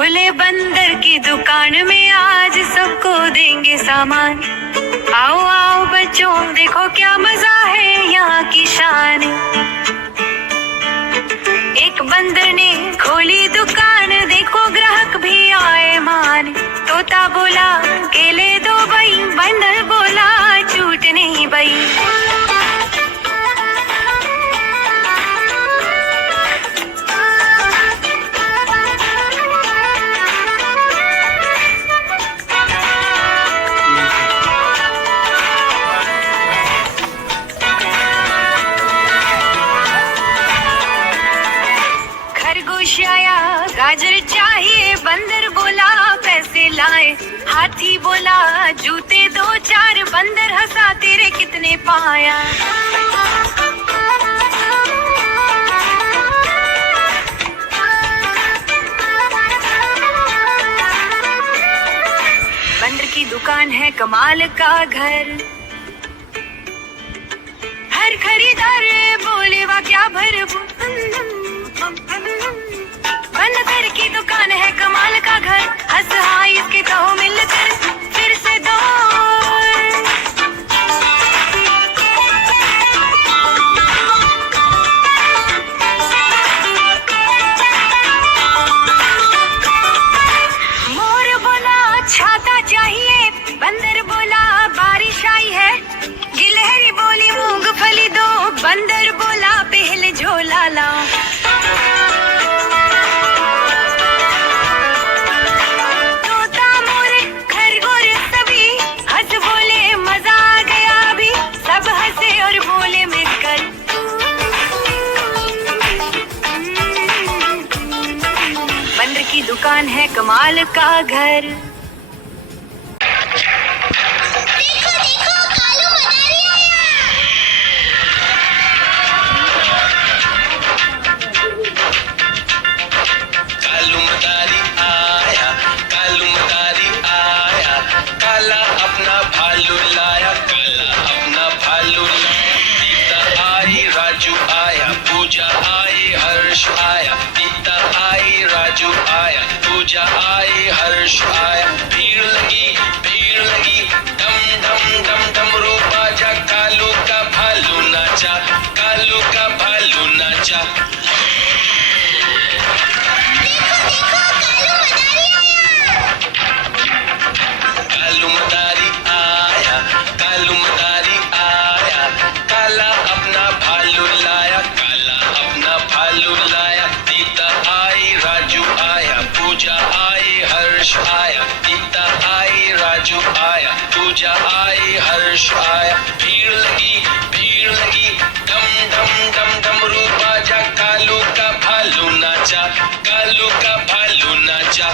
खुले बंदर की दुकान में आज सबको देंगे सामान। आओ आओ बच्चों देखो क्या मजा है यहाँ की शान। एक बंदर ने खोली दुकान, देखो ग्राहक भी आए मान। तोता बोला केले दो भाई, बंदर बोला छूट नहीं भाई। खरगोश आया गाजर चाहिए, बंदर बोला पैसे लाए। हाथी बोला जूते दो चार, बंदर हंसा तेरे कितने पाया। बंदर की दुकान है कमाल का घर, हर खरीदार बोले वाह क्या भर। बंदर की दुकान है कमाल का घर, हंस हाँ इसके कहो मिलकर फिर से दो। मोर बोला छाता चाहिए, बंदर बोला बारिश आई है। गिलहरी बोली मूंगफली दो, बंदर बोला पहले झोला लाओ। बंदर की दुकान है कमाल का घर। देखो देखो कालू मनाली आया। कालू मदारी आया, कालू मदारी आया। काला अपना भालू लाया, काला अपना भालू लाया। सीता आई राजू आया, पूजा आई हर्ष आया। सीता आई राजू आया, पूजा आई हर्ष आया। भीड़ लगी डम डम डम डमरू बाजा। कालू का भालू नाचा, कालू का भालू नाचा। कालू मदारी आया, कालू मदारी आया। काला अपना भालू लाया, काला अपना भालू लाया। सीता आई राजू आया, पूजा आई हर्ष आया। सीता आई राजू आया, पूजा आई हर्ष आया। भीड़ लगी डम डम डम डमरू बाजा। कालू का भालू नाचा, कालू का भालू नाचा।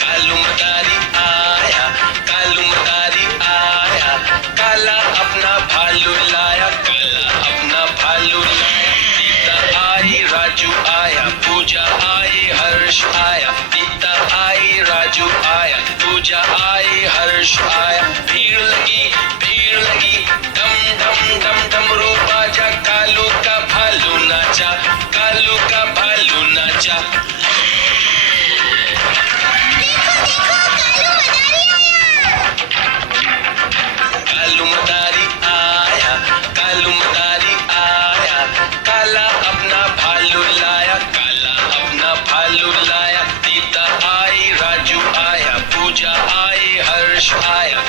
कालू मदारी आया, कालू मदारी आया। काला अपना भालू लाया, काला अपना भालू लाया। सीता आई राजू आया, पूजा आई हर्ष आया। सीता आई राजू आया, पूजा आई हर्ष आया। भीड़ लगी डम डम डम डमरू बाजा। कालू का भालू नाचा, कालू का भालू नाचा। कालू मदारी आया, कालू मदारी आया। काला अपना भालू लाया, काला अपना भालू लाया। सीता आई राजू आया, पूजा आई हर्ष आया।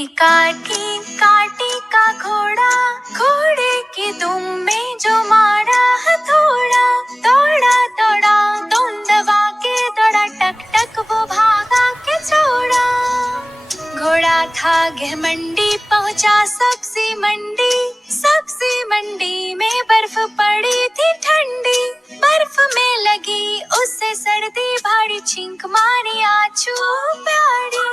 काटी काटी का घोड़ा, घोड़े की दुम में जो मारा हथौड़ा, दौड़ा दौड़ा तुम दबा के दौड़ा, टक टक वो भागा के छोड़ा। घोड़ा था घमंडी, पहुंचा सब्जी मंडी, सब्जी मंडी में बर्फ पड़ी थी ठंडी, बर्फ में लगी उससे सर्दी भारी, छींक मारी आंचू प्यारी।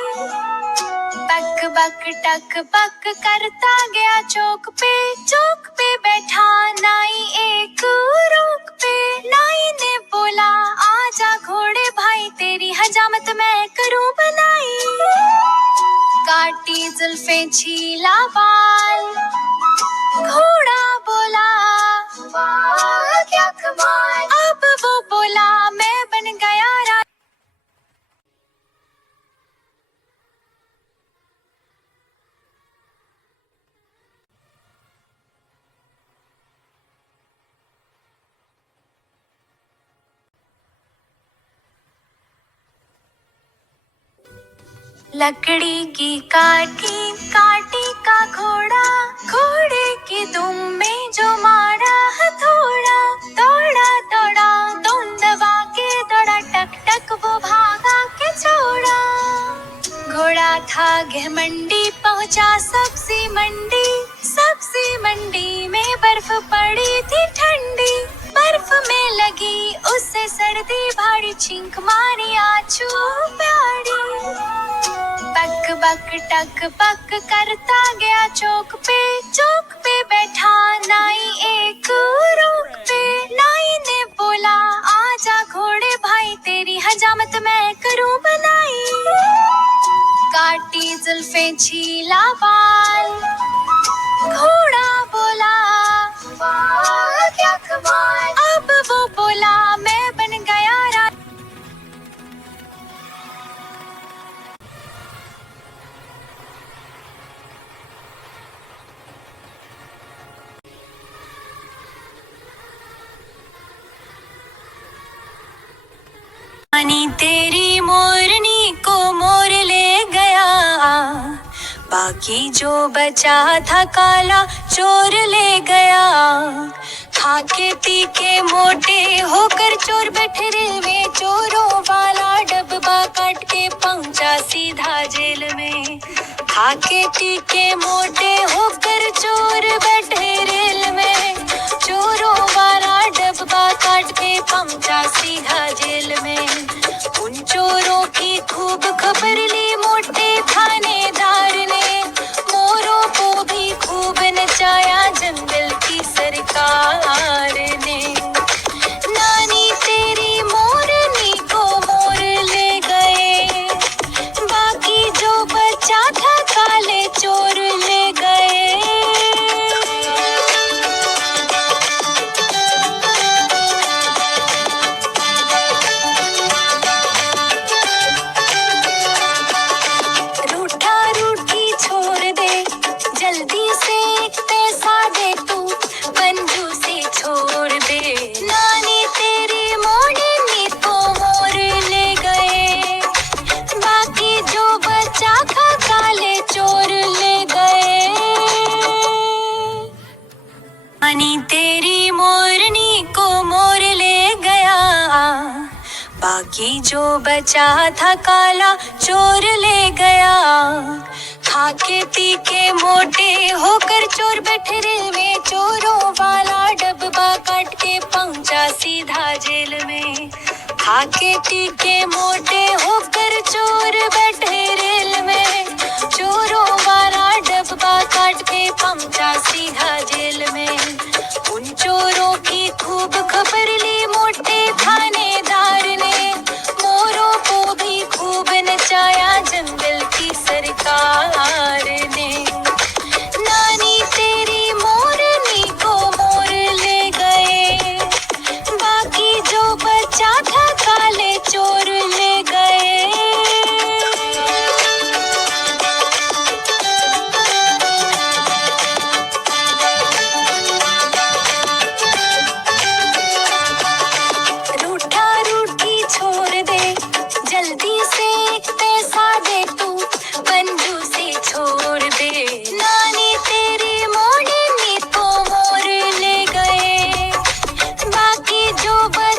बक बक टक बक करता गया चौक पे बैठा नाई एक रोक पे। नाई ने बोला आजा घोड़े भाई, तेरी हजामत मैं करूं बनाई। काटी जुल्फें छीला बाल, घोड़ा बोला वाह क्या कमाल। अब वो बोला मैं बन गया राजा। लकड़ी की काटी काटी का घोड़ा, घोड़े की दुम में जो मारा हथौड़ा, दौड़ा दौड़ा तुम दबा के दौड़ा, टक टक वो भागा के छोड़ा। घोड़ा था घमंडी, पहुंचा सब्जी मंडी, सब्जी मंडी में बर्फ पड़ी थी ठंडी, बर्फ में लगी उससे सर्दी भारी, छींक मारी आंचू प्यारी। बक बक टक बक करता गया चौक पे बैठा नाई एक रोक पे। नाई ने बोला आजा घोड़े भाई, तेरी हजामत मैं करूं बनाई। काटी जुल्फें छीला बाल, घोड़ा बोला वाह क्या कमाल। अब वो बोला मैं बन गया राजा। रानी तेरी मोरनी को मोर ले गया, बाकी जो बचा था काला चोर ले गया। खाके तीखे मोटे होकर चोर बटरे में, चोरों वाला डब्बा काट के पहुंचा सीधा जेल में। खाके तीखे मोटे होकर चोर बैठे रेल में, चोरों वाला डब्बा काट के पहुंचा सीधा जेल में। उन चोरों की खूब खबर ली मोटे थानेदार ने, मोरों को भी खूब नचाया जंगल की सरकार ने। नानी तेरी मोरनी को मोर ले गए, बाकी जो बचा था काले चोर ले गए। जल्दी से एक पैसा दे तू, कंजूसी छोड़ दे। नानी तेरी मोरनी को मोर ले गए, बाकी जो बचा था काले चोर ले गए। नानी तेरी मोरनी को मोर ले गया, बाकी जो बचा था काला चोर ले गया। खाके तीखे मोटे होकर चोर बटरे में, चोरों वाला डब्बा काट के पहुंचा सीधा जेल में। खाके तीखे मोटे होकर चोर बैठे रेल में, चोरों वाला डब्बा काट के पहुंचा सीधा जेल में। उन चोरों की खूब खबर ली मोटे थानेदार ने, मोरों को भी खूब नचाया जंगल की सरकार ने। नानी तेरी मोरनी को मोर ले गए, बाकी जो बचा था काले चोर ले गए।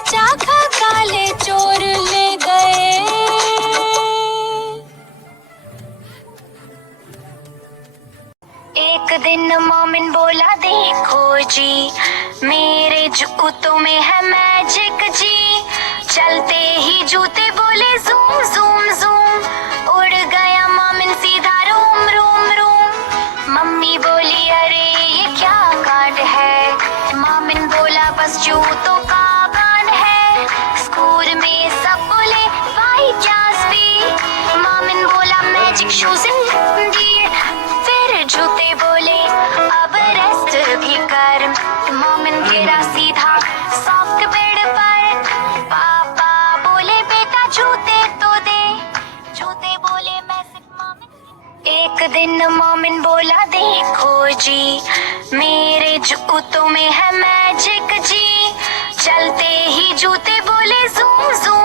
बचा था काले चोर ले गए। एक दिन मोमिन बोला देखो जी, मेरे जूतों में है मैजिक जी। चलते ही जूते बोले जूम जूम जूम, उड़ गया मोमिन सीधा रूम रूम रूम। मम्मी बोली अरे ये क्या कांड है, मोमिन बोला बस जूतों का कांड है। स्कूल में सब बोले भाई क्या स्पीड, मोमिन बोला मैजिक शूज इंडीड। फिर जूते बोले अब रेस्ट भी कर, मोमिन गिरा सीधा सॉफ्ट बेड पर। पापा बोले बेटा जूते तो दे, जूते बोले मैं सिर्फ मोमिन। एक दिन मोमिन बोला देखो जी, मेरे जूतों में है मैजिक जी। चलते ही जूते बोले जूम जूम